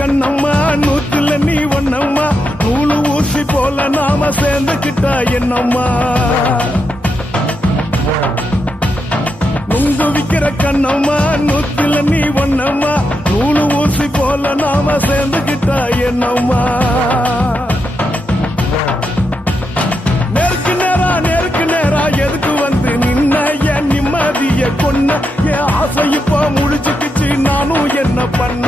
கண்ணம்மா நூத்துல நீ ஒன்னம்மா நூலு ஊசி போல நாம சேர்ந்துக்கிட்டா என்னம்மா நுங்கு விக்கிற கண்ணம்மா நூத்துல நீ ஒன்னம்மா நூலு ஊசி போல நாம சேர்ந்துக்கிட்டா என்னம்மா நேருக்கு நேரா எதுக்கு வந்து நின்ன என் நிம்மதிய கொன்ன என் ஆசை இப்ப முடிச்சுக்கிச்சு நானும் என்ன பண்ண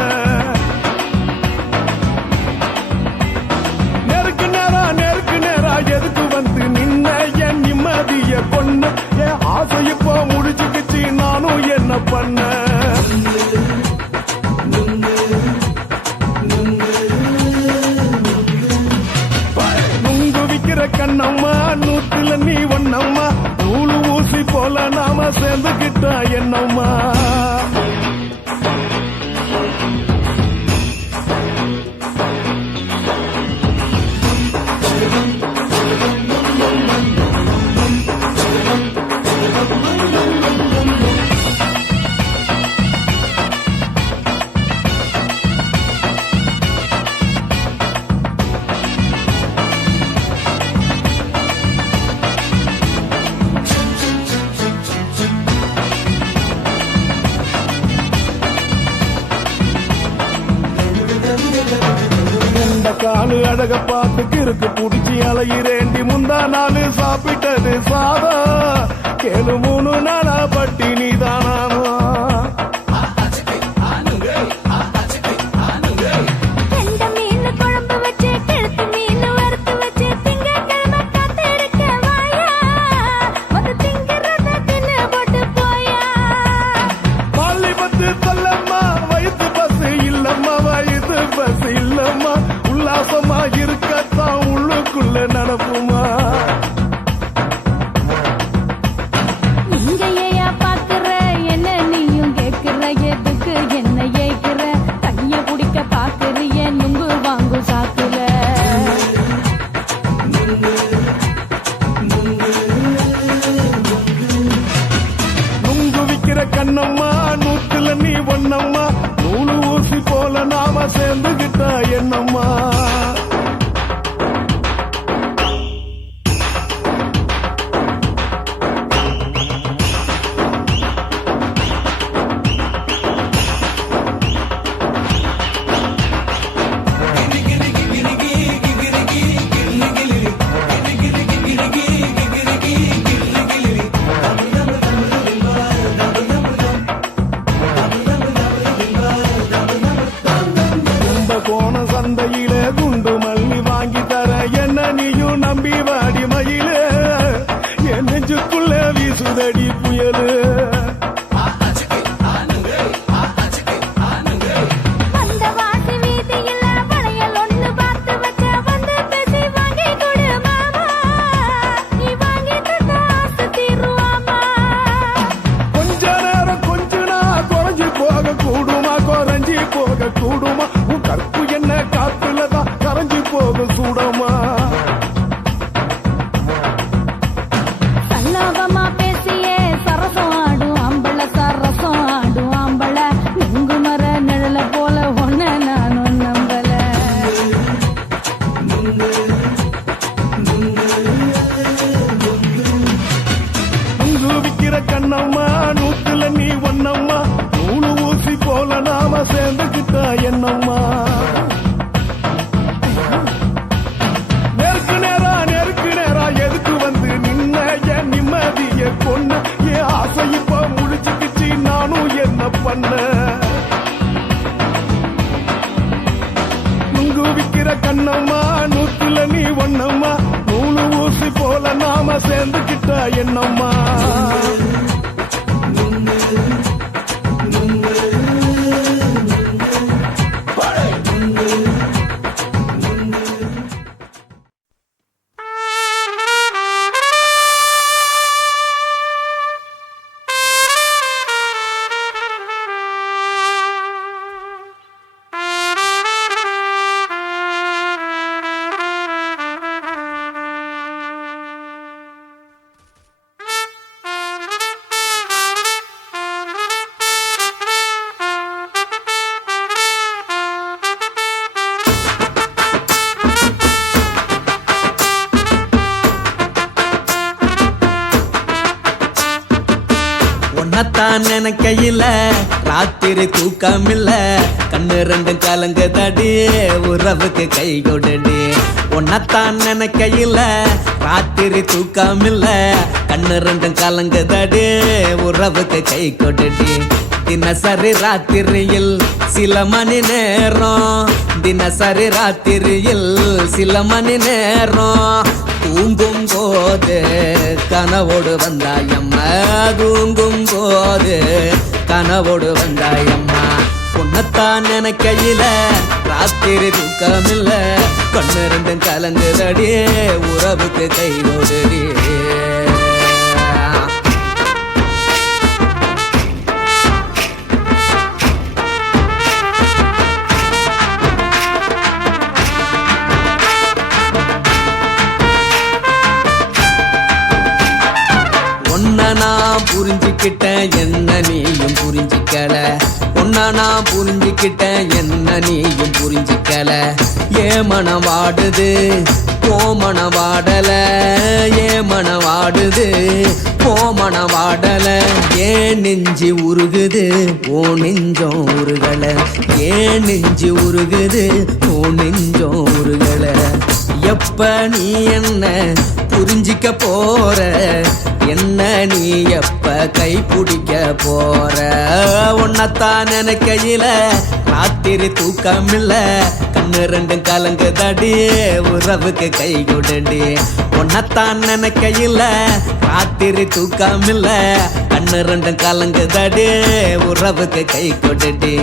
நேருக்கு நேரா எதுக்கு வந்து நின்ன என் நிம்மதிய கொன்ன என் ஆசை இப்ப முடிச்சுக்கிச்சு நானும் என்ன பண்ண நுங்கு விக்கிற கண்ணம்மா நூத்துல நீ ஒன்னம்மா நூலு ஊசி போல நாம சேர்ந்துக்கிட்டா என்னம்மா காலு அழக பார்த்து கிறுக்கு புடிச்சி அலையிறேண்டி முந்தா நாலு சாப்பிட்டது சாதா கேளு 3 நாளா பட்டினி தானாமா வயிற்று பசு இல்லம்மா வயிற்று பசு இல்லம்மா உல்லாசமா இருக்கத்தான் உள்ளுக்குள்ள நடப்புமா நீங்க பாக்குற என்ன நீயும் கேட்கிற எதுக்கு என்ன ஏய்க்கிற தண்ணிய குடிக்க பாக்குறிய நுங்கு வாங்கு சாக்குல நுங்கு விக்கிற கண்ணம்மா நூத்துல நீ ஒன்னம்மா நூலு ஊசி போல நாம சேர்ந்துகிட்டா என்னம்மா கோண சந்தையில குண்டு மல்லி வாங்கி தர என்ன நீயும் நம்பி வாடி மயில என் நெஞ்சுக்குள்ள வீசுதடி புயலு கொஞ்ச நேரம் கொஞ்சனா குறைஞ்சி போக கூடுமா குறைஞ்சி போக கூடுமா கற்பு என்ன காத்துலதான் கரைஞ்சி போக சூடமா சல்லாபமா பேசியே சரசம் ஆடும் ஆம்பள சரசம் ஆடும் ஆம்பள நுங்கு மர நிழல போல ஒன்ன நானும் நம்பல நுங்கு விக்கிற கண்ணம்மா நூத்துல நீ ஒன்னம்மா நூலு ஊசி போல நாம சேர்ந்துக்கிட்டா என்னம்மா நேருக்கு நேரா எதுக்கு வந்து நின்ன என் நிம்மதிய கொன்ன என் ஆசை இப்ப முடிச்சுக்கிச்சு நானும் என்ன பண்ண நுங்கு விக்கிற கண்ணம்மா நூத்துல நீ ஒன்னம்மா நூலு ஊசி போல நாம சேர்ந்துக்கிட்டா என்னம்மா நினைக்கையில ராத்திரி தூக்கமில்ல கண்ணு ரெண்டும் கலங்குதடி உறவுக்கு கை கொடுடி உன்னத்தான் நினைக்கையில ராத்திரி தூக்கமில்ல கண்ணு ரெண்டும் கலங்குதடி உறவுக்கு கை கொடுடி தினசரி ராத்திரியில் சில மணி நேரம் தினசரி ராத்திரியில் சில மணி நேரம் தூங்கும் போது கனவோடு வந்தாயம்மா தூங்கும் போது கனவோடு வந்தாயம்மா உன்னத்தான் நினைக்கையில ராத்திரி தூக்கமில்ல கண்ணு ரெண்டும் கலங்குதடி உறவுக்கு கை ஓடுடி நான் புரிஞ்சுக்கிட்டேன் என்ன நீயும் புரிஞ்சிக்கல உன்ன நான் புரிஞ்சுக்கிட்டேன் என்ன நீயும் புரிஞ்சிக்கல ஏன் மனம் வாடுது போ மனம் வாடல ஏன் மனம் வாடுது போ மனம் வாடல ஏன் நெஞ்சு உருகுது ஓ நெஞ்சம் உருகல ஏன் நெஞ்சு உருகுது ஓ நெஞ்சம் உருகல எப்ப நீ என்ன புரிஞ்சிக்க போற என்ன நீ எப்ப கை பிடிக்க போற உன்னத்தான் நினைக்கையில ராத்திரி தூக்கமில்ல கண்ணு ரெண்டும் கலங்குதடி உறவுக்கு கை கொடுடி உன்னத்தான் நினைக்கையில ராத்திரி தூக்கமில்ல கண்ணு ரெண்டும் கலங்குதடி உறவுக்கு கை கொடுடி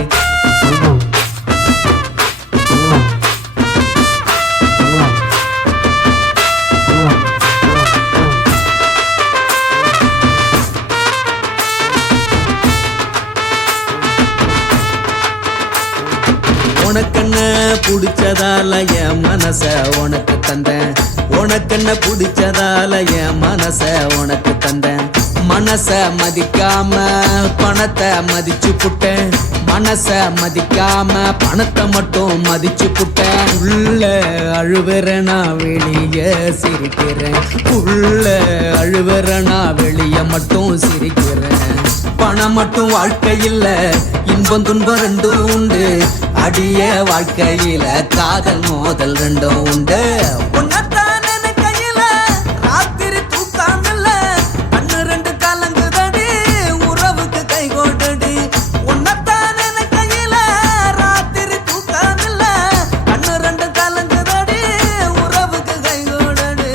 உனக்கென்ன பிடிச்சதால என் மனச உனக்கு தந்தேன் உனக்கென்ன பிடிச்சதால என் மனச உனக்கு தந்தேன் மனச மதிக்காம பணத்தை மதிச்சு புட்டேன் மனச மதிக்காம பணத்தை மட்டும் மதிச்சு புட்டேன் உள்ள அழுவுறனா வெளிய சிரிக்கிறேன் உள்ள அழுவுறனா வெளிய மட்டும் சிரிக்கிறேன் பணம் மட்டும் வாழ்க்கையில் இன்பம் துன்பம் ரெண்டும் உண்டு அடிய வாழ்க்கையில காதல் மோதல் ரெண்டும் உண்டு உன்னத்தான் நினைக்கையில ராத்திரி தூக்கமில்ல கண்ணு ரெண்டு கலங்குதடி உறவுக்கு கை கொடுடி உன்னத்தான் நினைக்கையில ராத்திரி தூக்கமில்ல கண்ணு ரெண்டு கலங்குதடி உறவுக்கு கை கொடுடி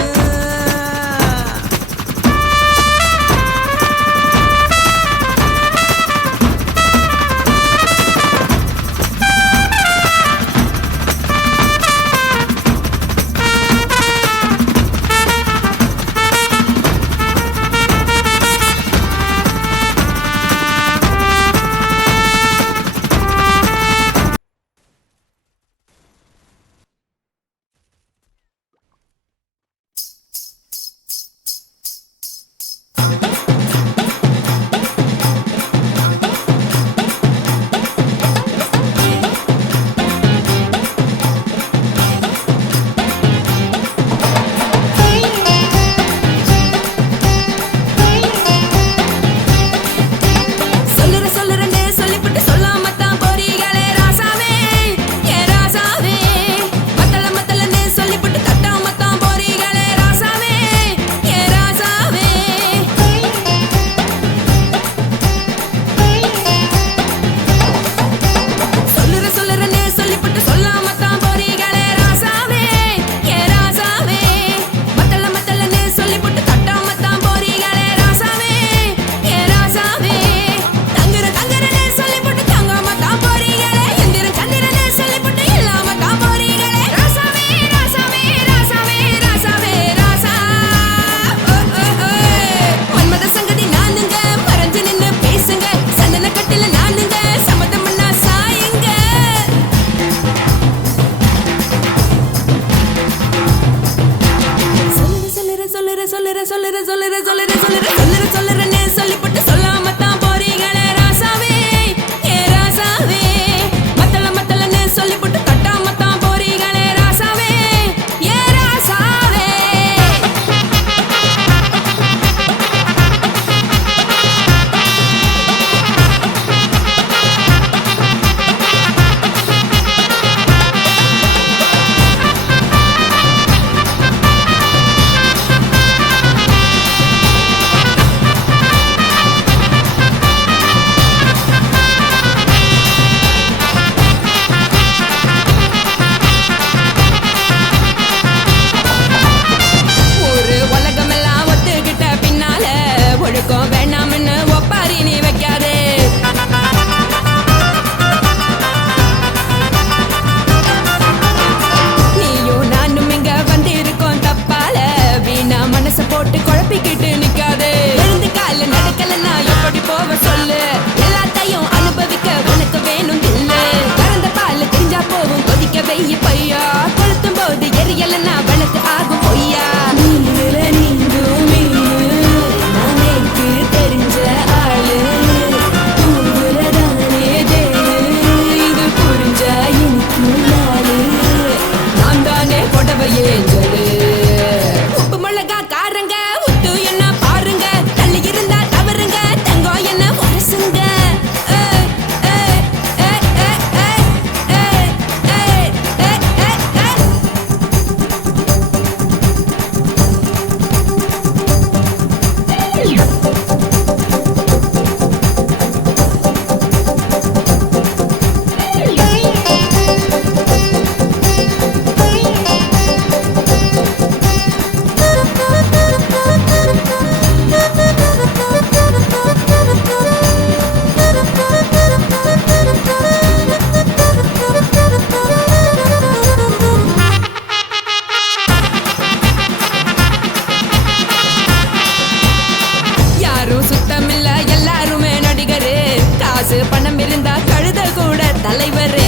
கழுத கூட தலைவர்.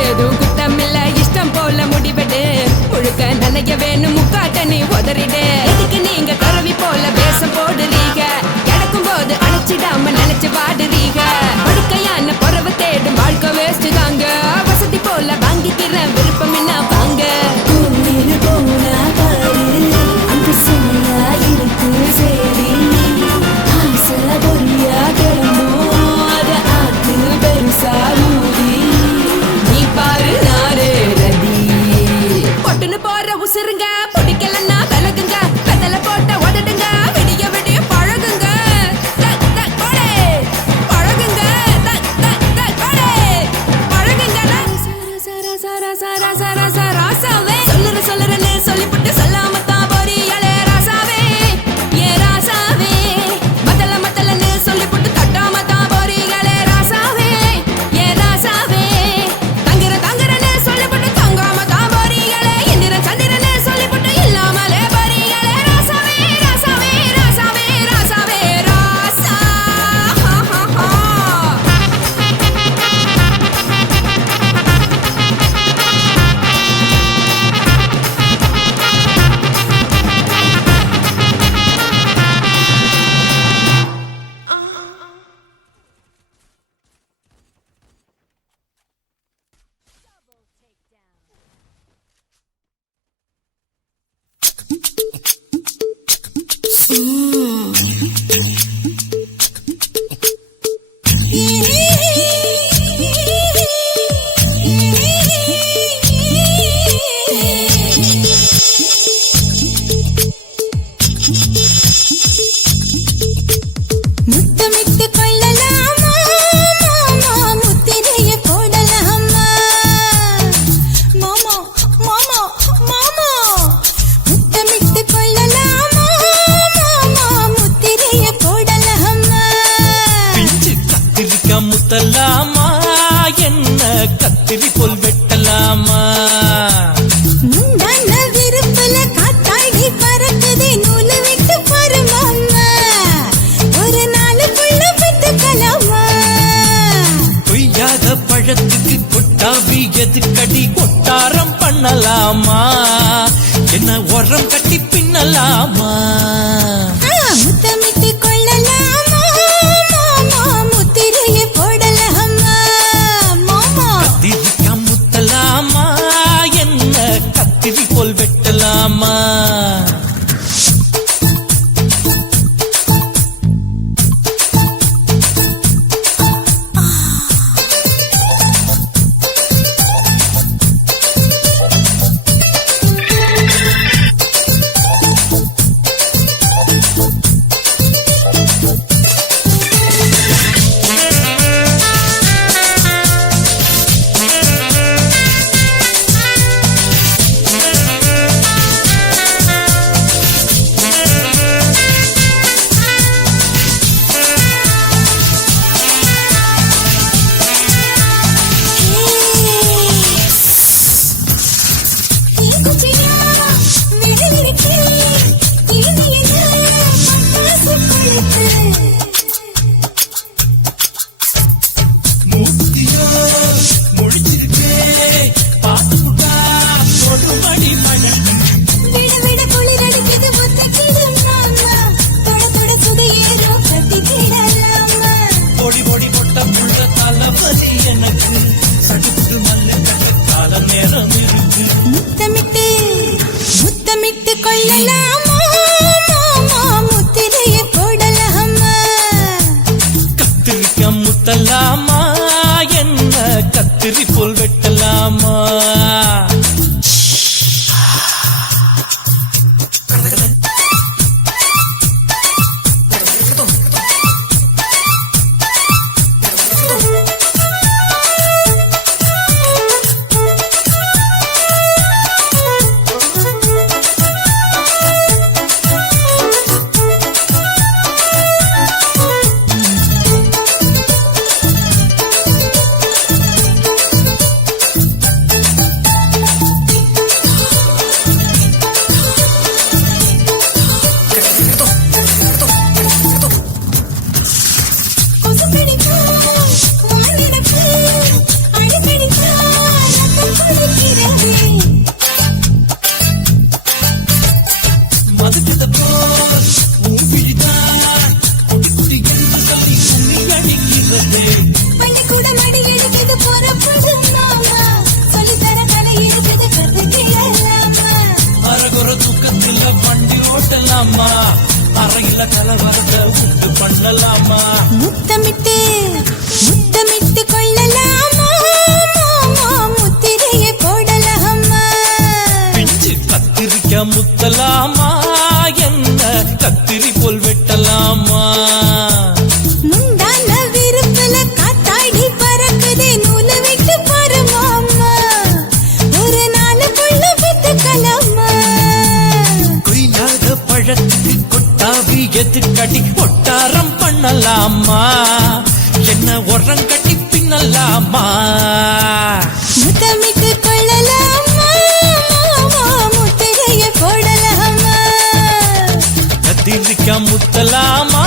ஏதும் குத்தமில்ல இஷ்டம் போல முடிவெடு. முழுக்க நனைய வேணும் முக்காட்ட நீ உதறிடு. எதுக்கு நீங்க கரவி போல வேஷம் போடுறீங்க? கிடக்கும் போது அணைச்சிடாம நினைச்சு வாடுறீங்க. படுக்கையான பறவை தேடும் வாழ்க்கை வேஸ்ட் தாங்க. வசதி போல வாங்கிக்கிற விருப்பம் என்ன வாங்க. நீ பாரு நானே ரதி. பொட்டுன்னு போற உசுருங்க பிடிக்கலன்னா விலகுங்க. கதல போட்ட உதடுங்க விடிய விடிய பழகுங்க. பழகுங்க பழகுங்க. ராசாவே சொல்லுறேன்னு சொல்லிவிட்டு சொல்லாம தான் போறீங்களே ராசாவே. ஏன் ராசாவே மத்தலன்னு சொல்லிவிட்டு தட்டாம தான் போறீங்களே ராசாவே. ஏன் ராசாவே தங்குறேன்னு சொல்லிவிட்டு தங்காம தான் போறீங்களே. இந்திரன் சந்திரன்னு சொல்லிவிட்டு இல்லாமலே போறீங்களே ராசாவே. ராசாவே ராசாவே ராசாவே ராசா. முத்தமிட்டு கொள்ளலாமா மாமா முத்திரைய போடலாமா மாமா மாமா மாமா முத்தமிட்டு கொள்ளலாமா மாமா முத்திரைய போடலாமா பிஞ்சு கத்திரிக்கா முத்தலாமா என்ன கத்திரி போல் வெட்டலாமா முந்தான விருப்பல காத்தாடி பறக்குதே நூலு விட்டு பாரு மாமா ஒரு நாளுக்குள்ள விட்டுக்கலாமா கொய்யாத பழத்துக்கு கொட்டாவி எதுக்கடி கொட்டாரம் பண்ணலாமா என்ன உரம் கட்டி பின்னலாமா முத்தமிட்டு கொள்ளலாமா மாமா முத்திரைய போடலாமா மாமா கத்திரிக்கா முத்தலாமா என்ன கத்திரி போல் வெட்டலாமா கலவரத்தை உண்டு பண்ணலாமா முத்தமிட்டு முத்தமிட்டு கொள்ளலாமா மாமா முத்திரையை போடலாமா பிஞ்சு கத்திரிக்க முத்தலாமா என்ன கத்திரி போல் வெட்டலாமா முந்தான விருப்பல காத்தாடி பறக்குதே நூலை விட்டு பாரு மாமா ஒரு நாளுக்குள்ள வித்துக்கலாமா கொய்யாத பழத்துக்கு கொட்டாவி எதுக்கடி ஒட்டாரம் பண்ணலாமா என்ன உரங்கட்டி பின்னலாமா முத்தமிட்டு கொள்ளலாமா மாமா முத்திரையை போடலாமா கத்திரிக்க முத்தலாமா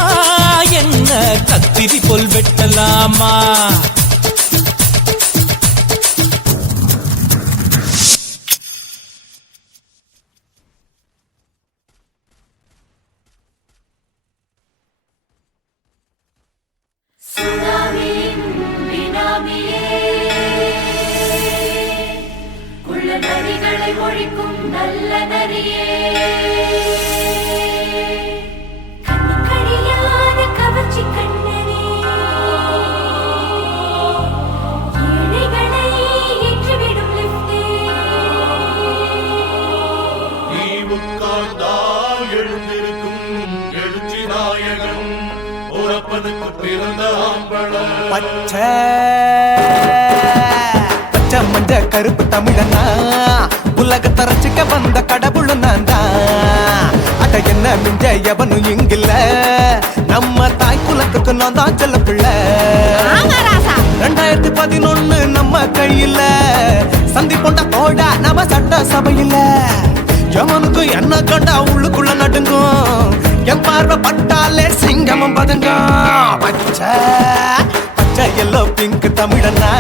என்ன கத்திரி போல் வெட்டலாமா நரிகளை ஒழிக்கும் நல்ல நரியே கண்ணிக்கடியாத கவர்ச்சி கண்ணனே ஏழைகளை ஏற்றிவிடும் லிப்டே நீ உட்கார்ந்தால் எழுந்திருக்கும் எழுச்சி நாயகன் உறப்பனுக்கு பிறந்த ஆம்பள பச்சை பச்சை மஞ்ச கருப்பு தமிழனா உலகத்தை ரசிக்க வந்த கடவுள் நான் தான் அட என்ன மிஞ்ச எவனும் இங்கில்ல நம்ம தாய் குலத்துக்கு நான் தான் செல்ல பிள்ளை 2011 நம்ம கையில சந்தி போண்டா தோடா நம்ம சட்ட சபையில எவனுக்கு என்ன கண்டா உள்ளுக்குள்ள நடுங்கும் என் பார்வை பட்டாலே சிங்கமும் பதுங்கும் பச்சை பச்சை எல்லோ பிங்க் தமிழனா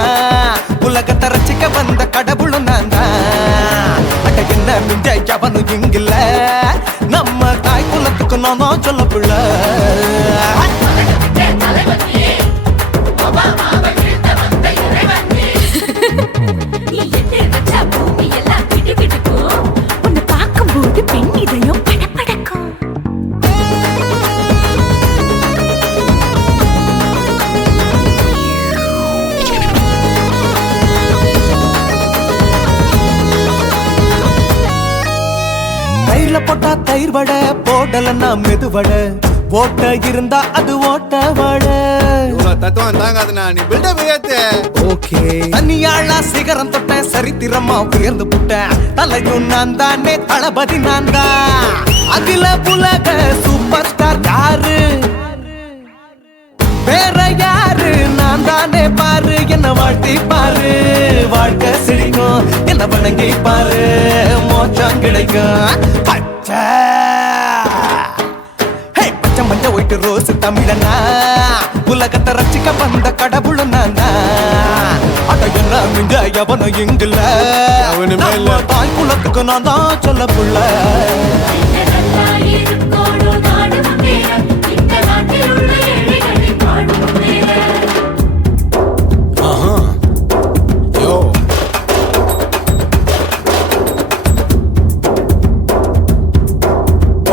உலகத்தை ரசிக்க வந்த கடவுளும் நான் தான் அட என்ன மிஞ்ச எவனும் இங்கில்ல நம்ம தாய் குலத்துக்கு நான் தான் சொல்ல பிள்ளை நீ எட்டு வச்சா பூமி எல்லாம் கிடுகிடுக்கும் உன்னை பார்க்கும்போது பெண் இதயம் படபடக்கும் தயிர்ல போட்டா தயிர் வடை போடலன்னா மெதுவடை ஓட்ட இருந்தா அது ஓட்ட வடை தத்துவம் தாங்காதுண்ணா நீ பில்டப் ஏத்து ஓகே தனியாளா சிகரம் தொட்ட சரித்திரமா உயர்ந்து புட்டேன் தலையும் நான் தானே தளபதி நான் தான் அகில புலக சூப்பர் ஸ்டார் யாரு வேற யாரு நான் தானே பாரு என்ன வாழ்த்தி பாரு வாழ்க்கை சிரிக்கும் என்ன வணங்கி பாரு மோச்சம் கிடைக்கும் பச்சை பச்சை மஞ்ச ஒயிட்டு ரோஸ் தமிழனா உலகத்தை ரசிக்க வந்த கடவுள் நான் அட என்ன மிஞ்ச எவனும் இங்கில்ல நம்ம தாய் குலத்துக்கு நான் தான் சொல்ல புள்ள நல்லா இருக்கோடும் நாடு முன்னேற இந்த நாட்டில் உள்ள ஏழைகளை பாடும் முன்னேற யோ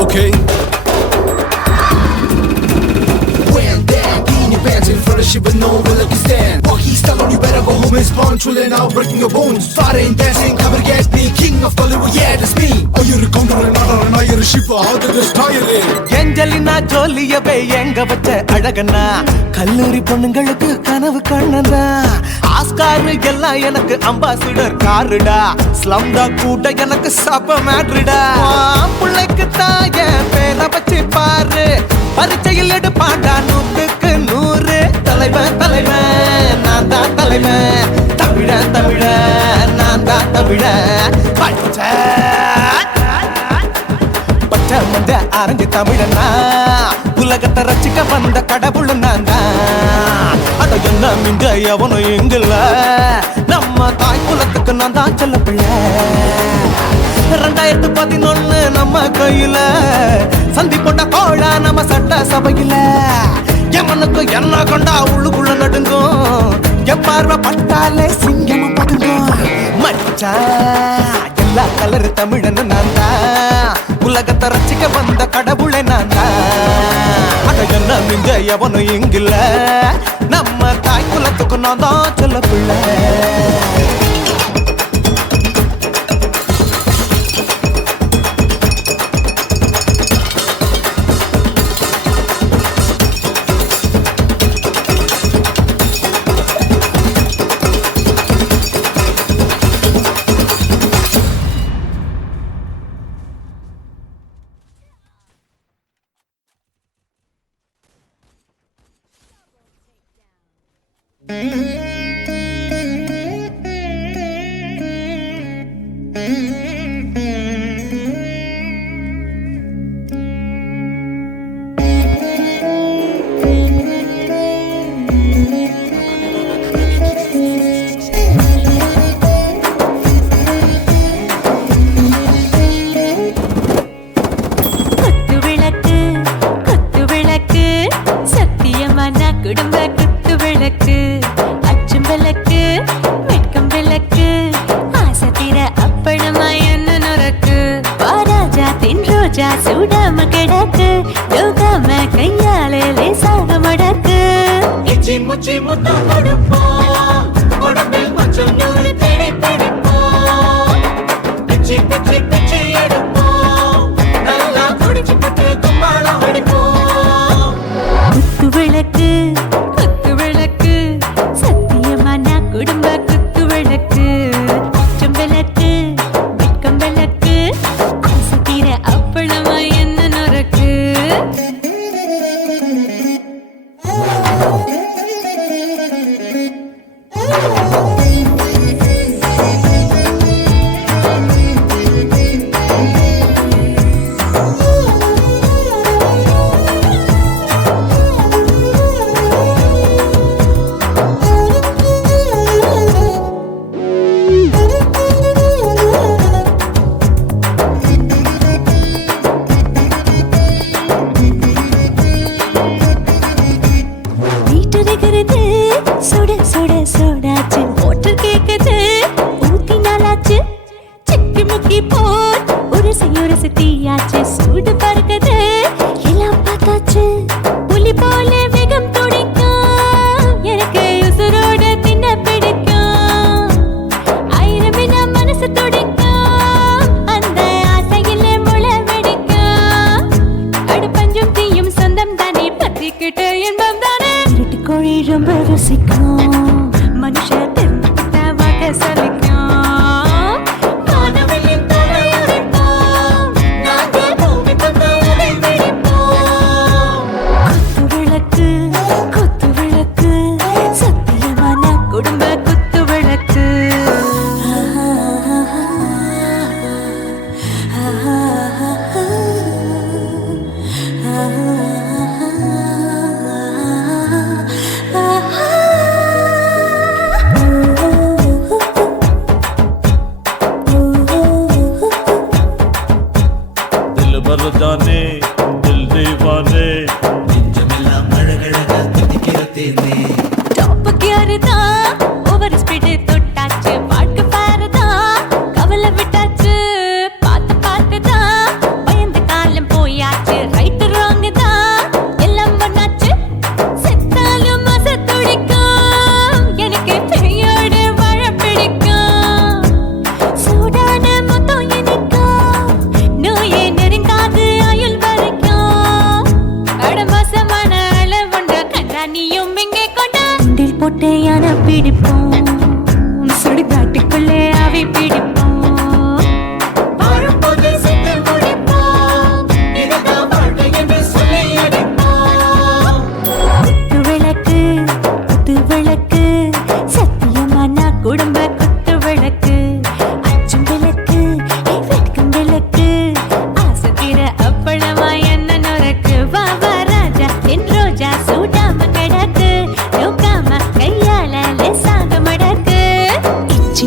okay But no one will stand. While he's telling you better go home and spawn, chilling out, breaking your bones. Fighting, dancing, come and get me, king of Bollywood, yeah, that's me. Oh, you're a counter and not you're a ship, how did this tire it? Angelina ஜோலியவே எங்க வச்ச அழகனா கல்லூரி பொண்ணுங்களுக்கு கனவு கண்ணனா Oscar எல்லாம் எனக்கு ambassador காருடா ஸ்லம்டா கூட எனக்கு சப மேட்ருடா பிள்ளைக்கு தாய பேரை வச்சு பாரு பரீட்சையில் எடுப்பாண்டா 100க்கு 100 தலைவன் தலைவன் நான் தான் தலைவன் தமிழன் தமிழன் நான் தான் தமிழன் பச்சை பச்சை மஞ்ச ஆரஞ்சு தமிழனா உலகத்தை ரசிக்க வந்த கடவுள் நான் தான் அட என்ன மிஞ்ச எவனும் எங்கில்ல நம்ம தாய் குலத்துக்கு நான் தான் சொல்ல பிள்ளை 2011 நம்ம கையில சந்தி போட்ட கோழா நம்ம சட்ட சபையில எமனுக்கு என்ன கொண்டா உள்ளுக்குள்ள நடுங்கும் என் பார்வை பட்டாலே சிங்கமும் பதுங்கும் மச்சா எல்லா கலர் தமிழன் நான் தான் உலகத்தை ரசிக்க வந்த கடவுளை நான் தான் எவனும் இங்கில்ல நம்ம தாய் குலத்துக்கு நான் தான் சொல்ல பிள்ளை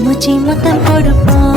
முச்சி முத்தம் கொடுப்போம்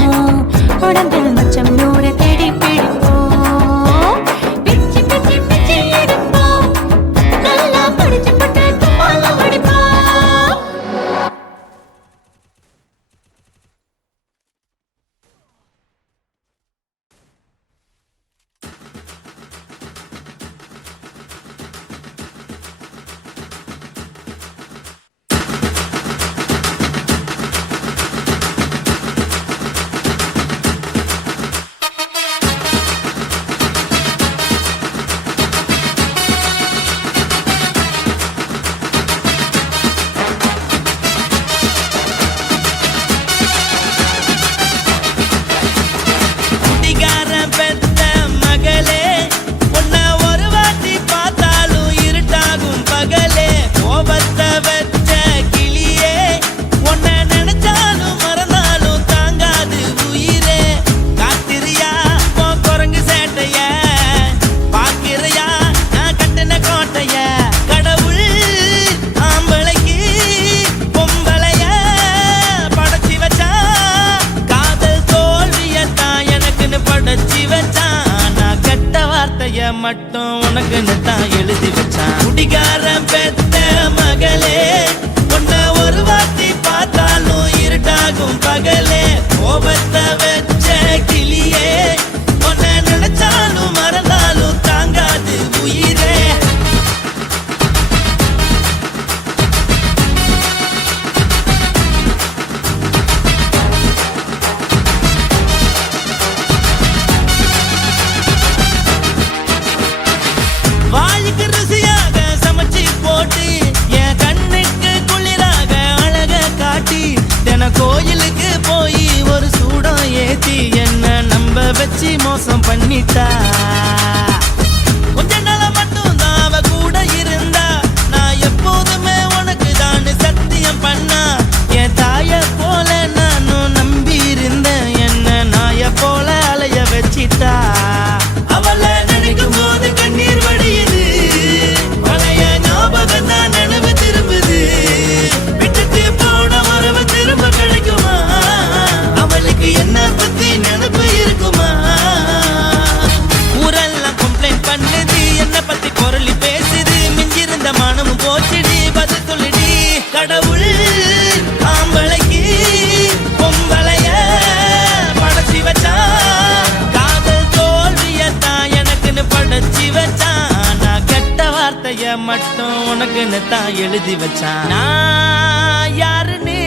வார்த்தைய மட்டும் உனக்குன்னு தான் எழுதி வச்சான். நான் யாருன்னு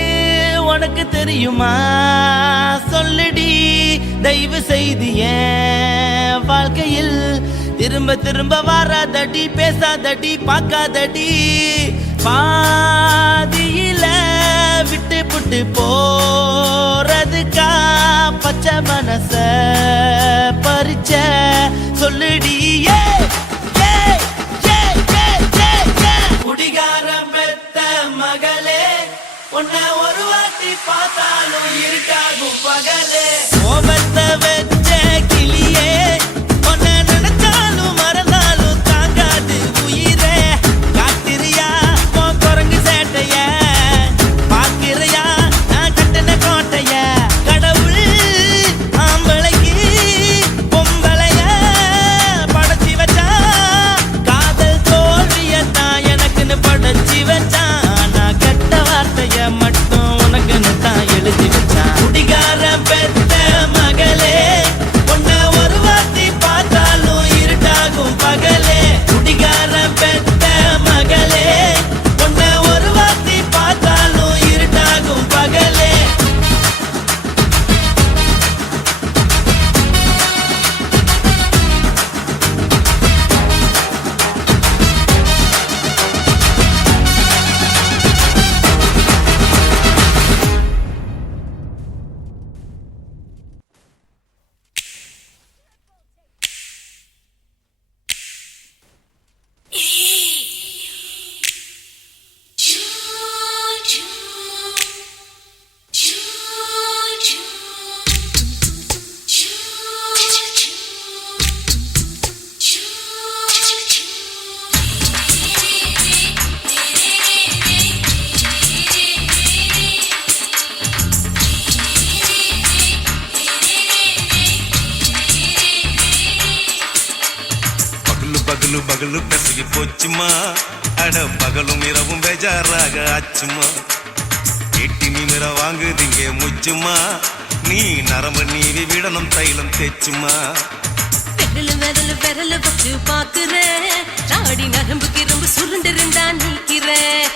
உனக்கு தெரியுமா? சொல்லுடி தயவு செய்து என் வாழ்க்கையில் திரும்ப திரும்ப வராதடி, பேசாதடி, பார்க்காதடி. பாதியில விட்டு புட்டு போறதுக்கா பச்சை மனச பறிச்ச சொல்லுடி. குடிகாரம் பெத்த மகளே, உன்னை ஒரு வாட்டி பார்த்தாலும் இருக்காகும் பகலே. கோபத்தை வச்ச கிளியே, உன்னை நினைச்சாலும் மறந்தாலும் தாங்காது உயிரே. காத்திரியா உன் குரங்கு சேட்டைய, பாக்கிறையா நான் கட்டின கோட்டைய. கடவுள் ஆம்பளைக்கு பொம்பளைய படைச்சி வச்சா, காதல் தோல்வியத்தான் எனக்குன்னு படைச்சி வச்சான். நான் கெட்ட வார்த்தைய மட்டும் உனக்குன்னு தான் எழுதி வச்சான். குடிகார பெத்த மகளே, உன்னை ஒரு வாட்டி பார்த்தாலும் இருட்டாகும் பகலே. குடிகார பெத்த மகளே, உன்னை ஒரு வாட்டி பார்த்தாலும் இருட்டாகும் பகலே. பகலு பகலு பெசகி போச்சுமா, அட பகலும் இரவும் பேஜாராக ஆச்சுமா. எட்டி நிமிர வாங்குதிங்க முச்சுமா, நீ நரம்பு நீவி விடணும் தைலம் தேச்சுமா. விரல் விரல் விரல் வச்சு பாக்குறேன், நாடி நரம்பு கிரம்பு சுருண்டிருந்தா நீக்கிறேன்.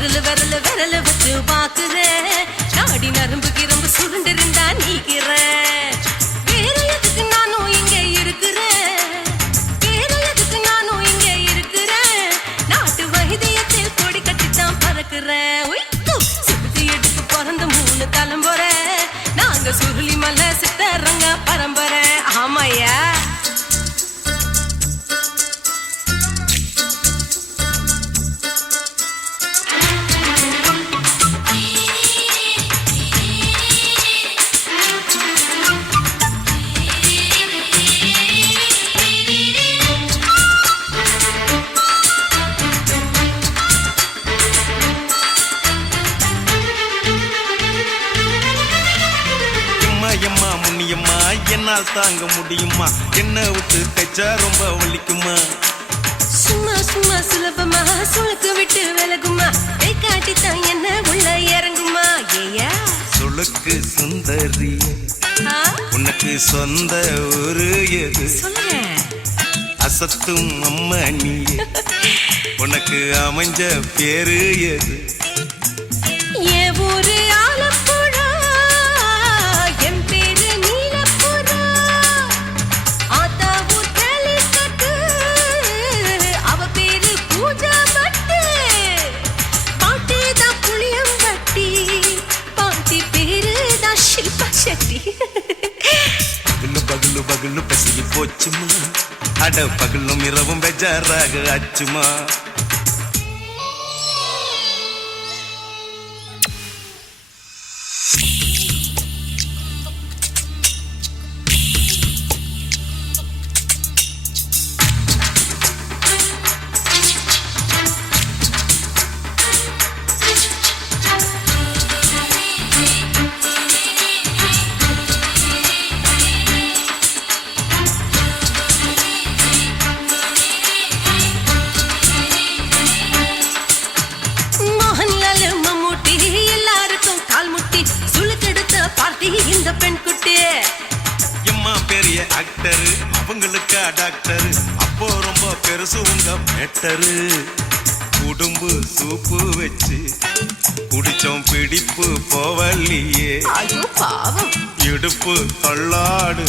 விரல் விரல் விரல் வச்சு பாக்குறேன், நாடி நரம்பு கிரம்பு சுருண்டிருந்தா நீக்கிறேன். வேற எதுக்கு நானும் இங்க இருக்கிறேன், வேற எதுக்கு நானும் இங்க இருக்கிறேன். நாட்டு வைத்தியத்தில் கொடி கட்டித்தான் பறக்கிறேன். சுத்தி எடுத்து பிறந்த 3 தலைமுறை, நாங்க சுருளி மலை சித்தரங்க பரம்பரை. ஆமாயா, எம்மா முன்னியம்மா என்னால் தாங்க முடியுமா, என்ன விட்டு தைச்சா ரொம்ப வலிக்குமா. சும்மா சும்மா சுலபமா சுளுக்கு விட்டு விலகுமா, கை காட்டித்தான் என்ன உள்ள இறங்குமா. ஏயா சுளுக்கு சுந்தரி, உனக்கு சொந்த ஒரு எது சொல்றேன், அசத்தும் அம்மா நீ, உனக்கு அமைஞ்ச பேரு எது. என் ஊரு ஆலப்புழா, என் பேரு நீலப்புறா. ஆத்தா ஊர் கேலிக்கட்டு, அவ பேரு பூஜா பட்டு. பாட்டி தான் புளியம்பட்டி, பாட்டி பேரு தான் ஷில்பா செட்டி. பகலு பகலு பகலு பசிக்கு போச்சுமா, அட பகலும் இரவும் பெஜாராக ஆச்சுமா. இந்த பெண் குட்டி எம்மா பெரிய ஆக்டர், அவங்களுக்கா டாக்டர், அப்போ ரொம்ப பெருசு உங்க மேட்டரு உடும்பு சூப்பு வச்சு குடிச்சோம் பிடிப்பு போவல்லையே ஐயோ பாவம் இடுப்பு தள்ளாடு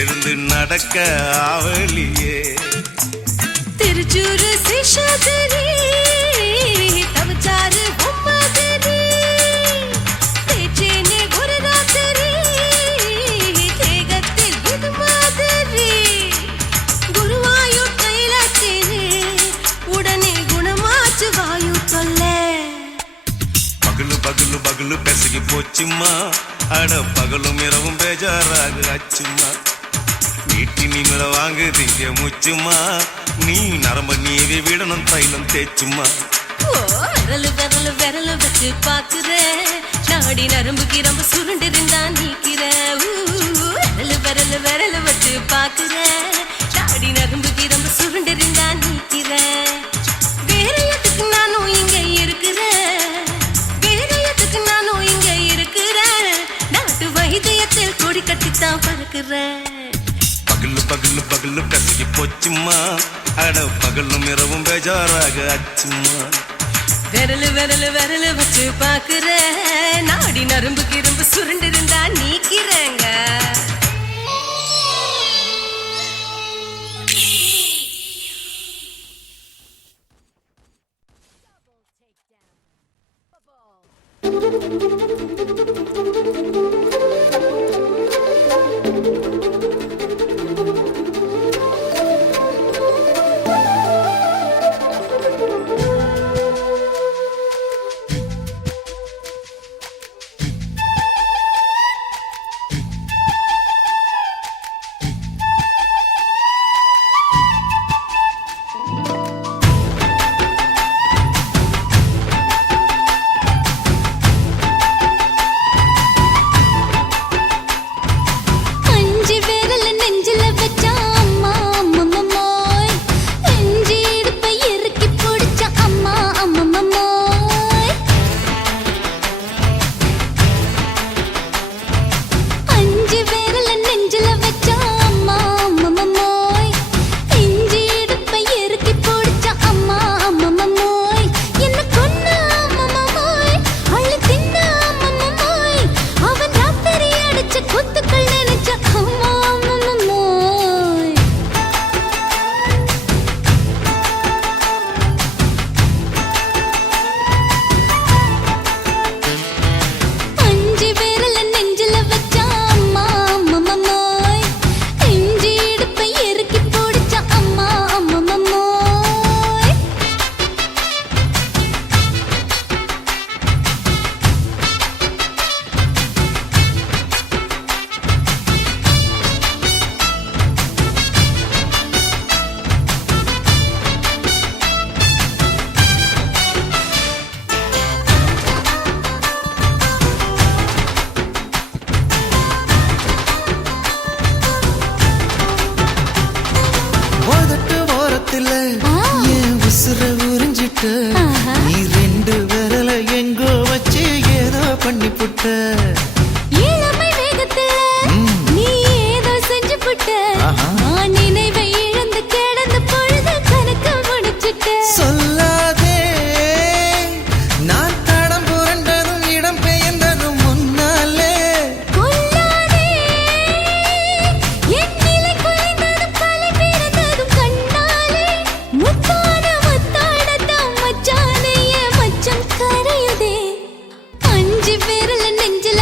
எழுந்து நடக்க ஆவலியே திருச்சூரு சேஷாதிரி தவச்சாரு பொம்மாதிரி தேச்சேனே ஒரு ராத்திரி தேகத்தில் இது மாதிரி குருவாயூர் கைலாச்சேனே உடனே குணமாச்சு வாயு சொல்ல பகலு பகலு பகலு பெசகி போச்சுமா அட பகலும் இரவும் பேஜாராக ஆச்சுமா நீட்டி நிமிர வாங்கு திங்க முச்சுமா நீ நரம்ப நீவி விடணும் தைலம் தேச்சுமா விரலு விரலு விரலு வச்சு பாக்குற நாடி நரம்பு கிரம்பு சுருண்டு இருந்தா நீக்கிற விரலு விரலு விரலு வச்சு பாக்குற நாடி நரம்பு கிரம்பு சுருண்டு இருந்தா நீக்கிற வேற எதுக்கு நானும் இங்க இருக்கிறேன் வேற எதுக்கு நானும் இங்க இருக்கிறேன் நாட்டு வைத்தியத்தில் கொடி கட்டித்தான் பறக்குறேன் பகலு பகலு பகலு பெசகி போச்சுமா அட பகலும் இரவும் பேஜாராக ஆச்சுமா விரலு விரலு விரலு வச்சு பாக்குற நாடி நரம்பு கிரும்பு சுருண்டு இருந்தா நீக்கிறேங்க நீ ரெண்டு விரல எங்கோ வச்சு ஏதோ பண்ணி புட்ட இளமை வேகத்துல நீ ஏதோ செஞ்சு புட்ட நான் நினைவை இழந்து கிடந்த பொழுது கணக்கு முடிச்சிட்ட சொல்லாதே நான் தடம் புரண்டதும் இடம் பெயர்ந்ததும் முன்னாலே கொல்லாதே என் நிலை குலைந்ததும் கலை பிறந்ததும் கண்ணாலே முத்தான முத்தாடத்தான் மச்சானே மச்சம் கரையுதே அஞ்சு விரல நெஞ்சில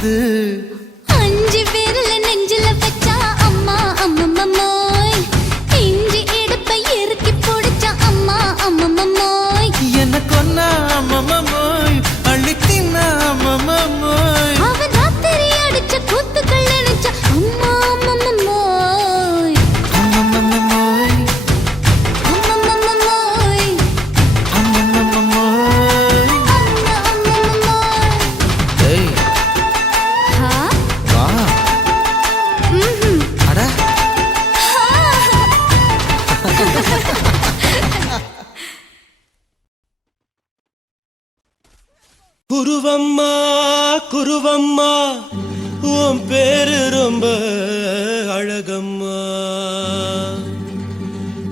இருக்குது. 5 விரல நெஞ்சில வச்சா அம்மா அம்மம்மோய், இஞ்சி இடுப்பை இறுக்கி பிடிச்சா அம்மா அம்மம்மோய், என்ன கொன்னா அம்மம்மோய், அள்ளி தின்னா அம்மம்மோய், அவன் ராத்திரி அடிச்ச கூத்துக்கள் நினைச்சா அம்மா அம்மம்மோய், அம்மம்மோய், அம்மம்மோய், அம்மம்மோய். அம்மா அம்மம்மோய். ஏய் ஹா? வா. ம்ஹும். அட குருவம்மா குருவம்மா உன் பேரு ரொம்ப அழகம்மா.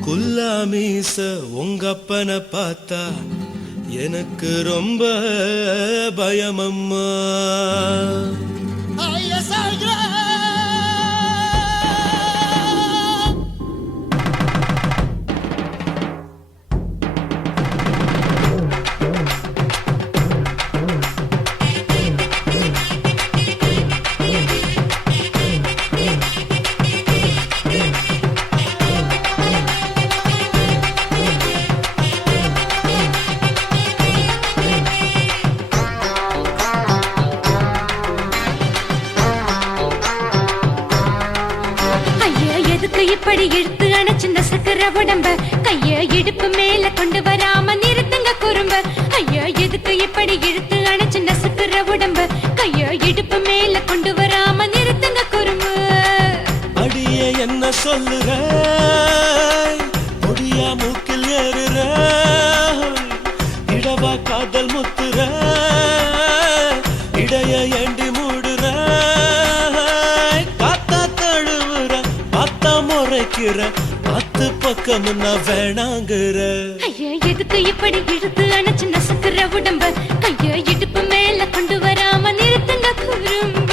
குல்லாமீச உங்க அப்பனை பார்த்தா எனக்கு ரொம்ப பயமம்மா. ஐயா எதுக்கு இப்படி இழுத்து அணைச்சு நசுக்கிற உடம்ப, கைய இடுப்பு மேல கொண்டு வராம நிறுத்துங்க குறும்ப. ஐயா எதுக்கு இப்படி இழுத்து அணைச்சு நசுக்கிற உடம்ப, கைய இடுப்பு மேல கொண்டு வராம நிறுத்துங்க குறும்பு. அடிய என்ன சொல்லுற, முடியா மூக்கில் ஏறுற, இடவா காதல் முத்துற, இடைய ஏண்டி மூடுற, காத்தா தழுவுற, பார்த்தா முறைக்கிற, பத்து பக்கம் நான் வேணாங்குற. ஐயா எதுக்கு இப்படி இழுத்து அணைச்சு நசுக்கிற உடம்ப, கைய இடுப்பு மேல கொண்டு வராம நிறுத்துங்க குறும்ப.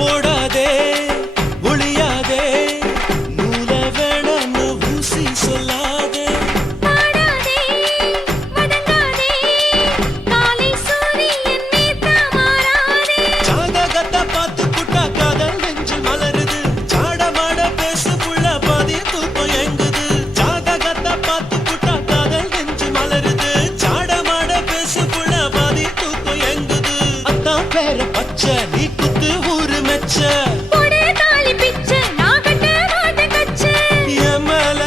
ஓடாதே ஒளியாதே, நூல வேணான்னு ஊசி சொல்லாதே. பாடாதே வதங்காதே, காலை சூரியன் மீத மாறாதே. ஜாதகத்தை பார்த்து புட்டா காதல் நெஞ்சு மலருது, சாடமாட பேசு புள்ள பாதி தூக்கம் எங்குது. ஜாதகத்தை பார்த்து புட்டா காதல் நெஞ்சு மலருது, சாடமாட பேசு புள்ள பாதி தூக்கம் எங்குது. அத்தான் பேர பச்சை நீ குத்து ஊரு மெச்ச, போடே தாலி பிச்சை, நான் கட்ட மாட்டேன் கச்சை. என் மேல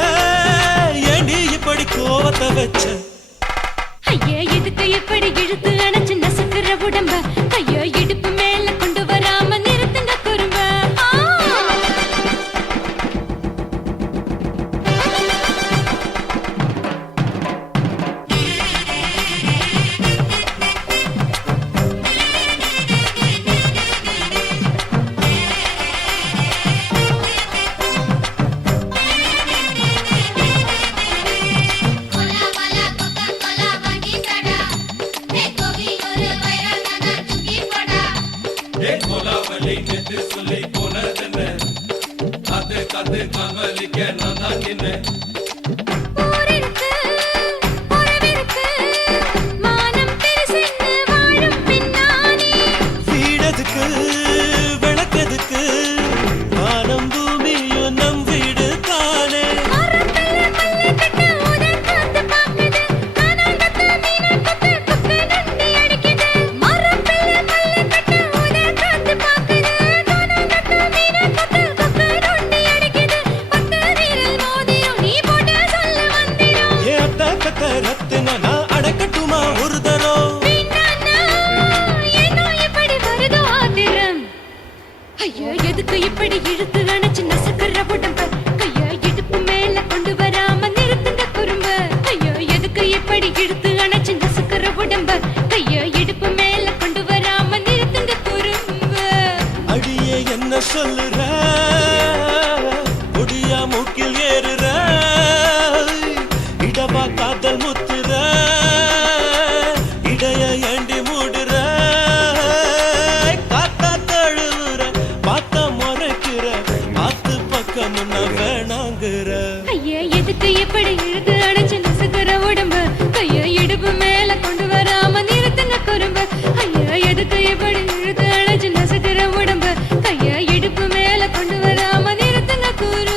ஏண்டி இப்படி கோவத்தை வச்ச. ஐயா எதுக்கு இப்படி இழுத்து அணைச்சு நசுக்கிற உடம்ப, கைய இடுப்பு மேல கொண்டு வராம நிறுத்துங்க குறும்ப. ஊரிருக்கு, உறவிருக்கு, மானம் பெருசென்னு வாழும் பின்னானே. வீடதுக்கு விளக்கதுக்கு, வானம் பூமியும் நம் வீடு தானே. மரத்துல மல்லி கட்டு உதர் காத்து பாக்குது, கானாங்கத்து மீனாங்கத்து குக்கு நண்டி அடிக்குது. மரத்துல மல்லி கட்டு உதர் காத்து பாக்குது, கானாங்கத்து மீனாங்கத்து குக்கு நண்டி அடிக்குது. 10 விரல் மோதியும் நீ போட்ட சொல்ல எப்படி இழுத்து அணைச்சு நசுக்கிற உடம்ப கைய இடுப்பு மேல கொண்டு வராம நிறுத்துங்க குறும்ப ஐயோ எதுக்கு எப்படி இழுத்து அணைச்சு நசுக்கிற உடம்ப கைய இடுப்பு மேல கொண்டு வராம நிறுத்துங்க குறும்ப அடியே என்ன சொல்லுற முடியா மூக்கில் ஏறுற இடவா காதல் முத்துற இடைய ஏண்டி மூடுற காத்தா தழுவுற பார்த்த முறைக்கிற பார்த்து பக்கம் வேணாங்கிற ஐயா எதுக்கு எப்படி இழுத்து அணைச்சு நசுக்கிற உடம்ப கைய இடுப்பு மேல கொண்டு வராம நிறுத்துங்க குறும்ப ஐயா எதுக்கு எப்படி இழுத்து அணைச்சு நசுக்கிற உடம்ப கைய இடுப்பு மேல கொண்டு வராம நிறுத்துங்க குறும்ப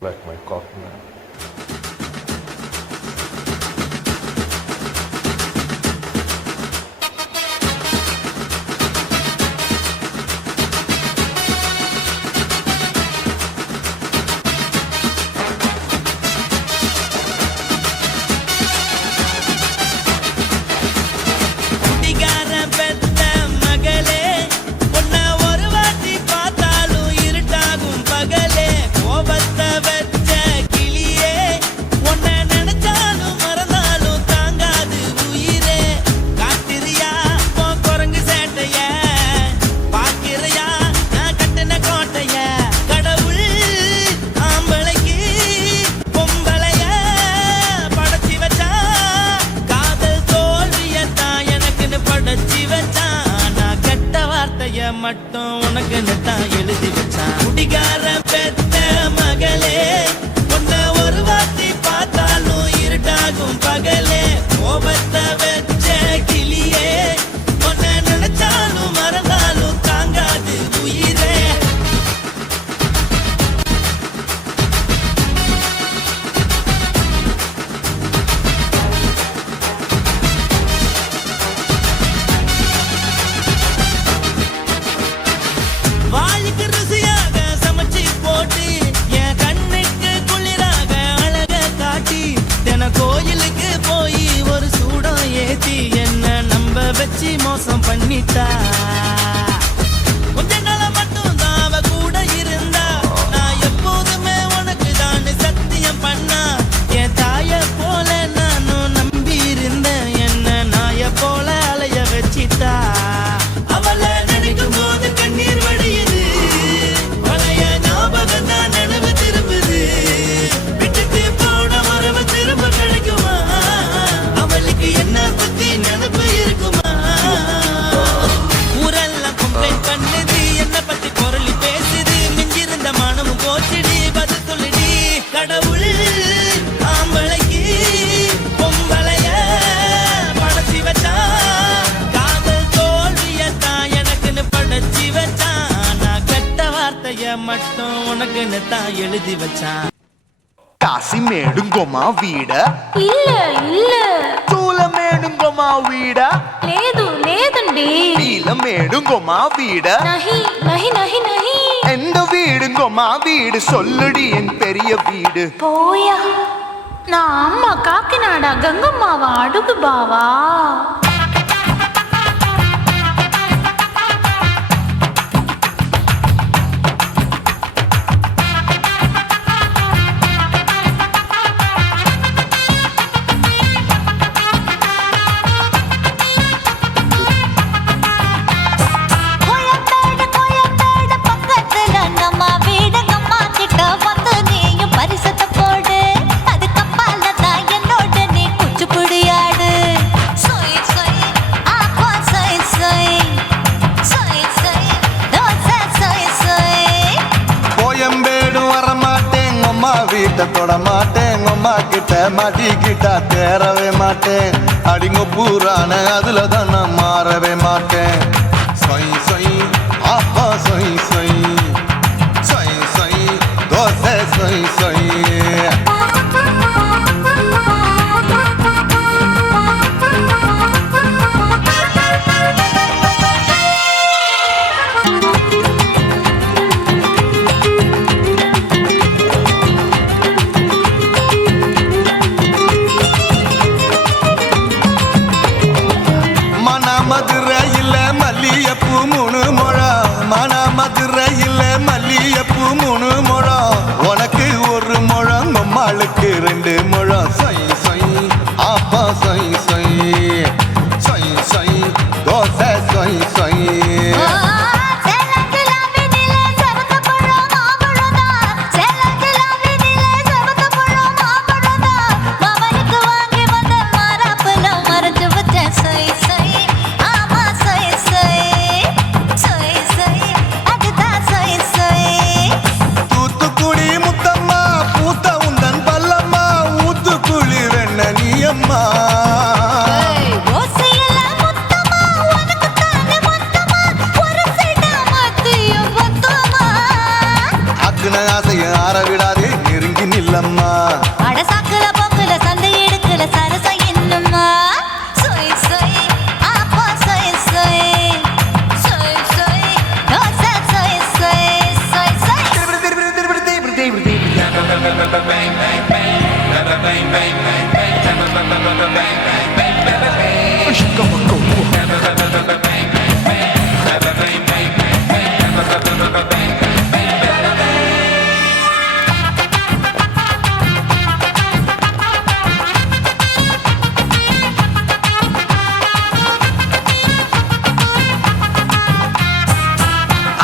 Like my coffee now. குடிகாரன் பெத்த மகளே உன்னை ஒரு வாட்டி பார்த்தாலும் இருட்டாகும் பகலே கோபத்தை வச்ச கிளியே உன்னை நினைச்சாலும் மறந்தாலும் தாங்காது உயிரே காத்திரியா உன் குரங்கு சேட்டைய பாக்கிறையா நான் கட்டின கோட்டைய கடவுள் ஆம்பளைக்கு பொம்பளைய படைச்சி வச்சா காதல் தோல்வியத்தான் எனக்குன்னு படைச்சி வச்சான் நான் கெட்ட வார்த்தைய மட்டும் உனக்குன்னு தான் எழுதி வச்சான் குடிகாரன் பெத்த மகளே உன்னை ஒரு வாட்டி பார்த்தாலும் இருட்டாகும் பகலே கோபத்தை வச்ச கிளியே உன்னை நினைச்சாலும் மறந்தாலும் தாங்காது உயிரே வாளுக்கு ருசியாக சமைச்சு போட்டு என் கண்ணுக்கு குளிராக அழக காட்டி தின கோயிலுக்கு போய் ஒரு சூடம் ஏத்தி என்ன நம்ப வச்சு மோசம் பண்ணிட்டா கொஞ்ச நாள மட்டும் தான் அவ கூட இருந்தா நான் எப்போதுமே உனக்கு தான் சத்தியம் பண்ணா என் தாய போல நானும் நம்பி இருந்தேன் என்ன நாய போல அலைய வச்சிட்டா அவளை நினைக்கும் போது கண்ணீர் வடியுது பழைய ஞாபகம் தான் நினைவு திரும்புது விட்டுட்டு போன மரபு திரும்ப கிடைக்குமா அவளுக்கு என்ன பத்தி நினைப்பு இருக்குமா ஊரெல்லாம் கம்ப்ளைண்ட் பண்ணுது என்ன பத்தி பொருளி பேசுது மிஞ்சிருந்த மனமும் போச்சுடி பதில் சொல்லுடி கடவுள் ஆம்பளைக்கு பொம்பளைய படைச்சி வச்சா காதல் தோல்வியத்தான் எனக்குன்னு படைச்சி வச்சான் நான் கெட்ட வார்த்தைய மட்டும் உனக்குன்னு தான் எழுதி வச்சான் காசி மேடுங்கோமா வீட இல்ல இல்ல చూల మేడుంగోమా వీడ లేదు లేదండి నీల మేడుంగోమా వీడ నహి నహి నహి నహి எந்த வீடுங்கோமா வீடு சொல்லுடி என் பெரிய வீடு పోయా నా అమ్మ కాకినాడ గంగమ్మావా అడుగు బావా கோயம்பேடு பக்கத்துல நம்ம வீடு அம்மா கிட்ட வந்து நீயும் பரிசத்தை போடு அது கப்பால தான் என்னோட நீ குச்சிப்புடியாடு சொய் சொய் ஆப்பா சொய் சொய் சொய் சொய் தோசை சொய் சொய் கோயம்பேடு வரமாட்டேன் அம்மா வீட்டை தொட மாட்டேன் அம்மா கிட்ட மாட்டிக்கிட்டா தேரவே மாட்டேன் அடிங்க பூரான அதுல தான் நான் மாறவே மாட்டேன் சொய் சொய் ஆப்பா சொய் சொய் சொய் சொய் தோசை சொய் சொய்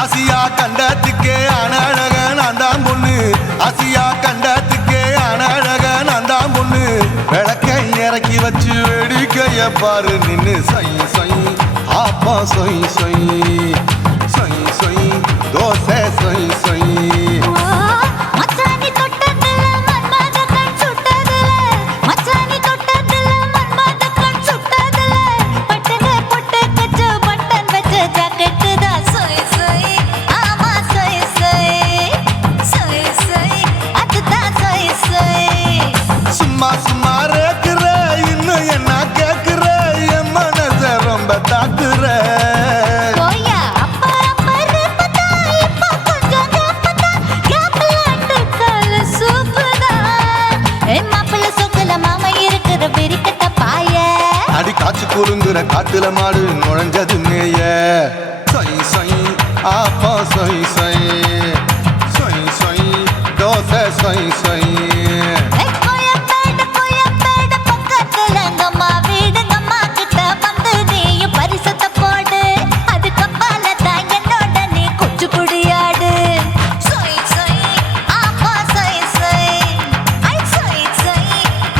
ஆசியா கண்டத்துக்கே அனழக நான் தான் பொண்ணு ஆசியா கண்டத்துக்கே அனழக நான் தான் பொண்ணு விளக்கை இறக்கி வச்சு வேடிக்கைய பாரு நின்னு சை சை ஆப்பா சொய் சொய் சொய் சொய் தோசை சொய் சொய் மச்சானி தொட்டதுல மன்மத கண் சுட்டதுல மச்சானி தொட்டதுல மன்மத கண் சுட்டதுல பட்டன பொட்டு கச்சு பட்டன் வச்ச ஜாக்கெட் தான் சொய் சொய் ஆமா சொய் சொய் சொய் சொய் அதுதான் சொய் சொய் சும்மா சும்மா ரேக்குற இன்னும் என்ன கேக்குற என் மனச ரொம்ப தாக்குற கோயா அப்பா அப்பா ரப்பதா இப்ப கொஞ்சம் ரப்பதா கேப்லாட்டு கால சூப்பரா ஏ மாப்பிள்ள சொக்கல மாமா இருக்கிற பெரிக்கட்ட பாய அடி காய்ச்சி குறுங்குற காட்டுல மாடு நுழைஞ்சது மேய சொய் சொய் ஆப்பா சொய் சொய் சொய் சொய் தோசை சொய் சொய் கோயம்பேடு பக்கத்துல எங்கம்மா வீடு அம்மா கிட்ட வந்து நீயும் பரிசத்தை போடு அது கப்பால தான் என்னோட நீ குச்சி புடியாடு சொய் சொய் ஆப்பா சொய் சொய் ஐ சொய் சொய்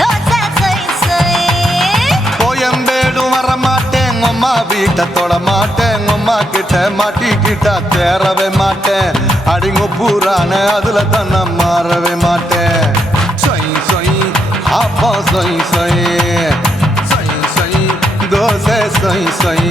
தோசை சொய் சொய் கோயம்பேடும் வர மாட்டேன் அம்மா வீட்டை தொட மாட்டேன் அம்மா கிட்ட மாட்டிக்கிட்டா தேரவே மாட்டேன் அடிங்க பூரான அதுல தான் நான் மாறவே மாட்டேன் சொய் சொய் ஆப்பா சொய் சொய் சொய் சொய் தோசை சொய் சொய்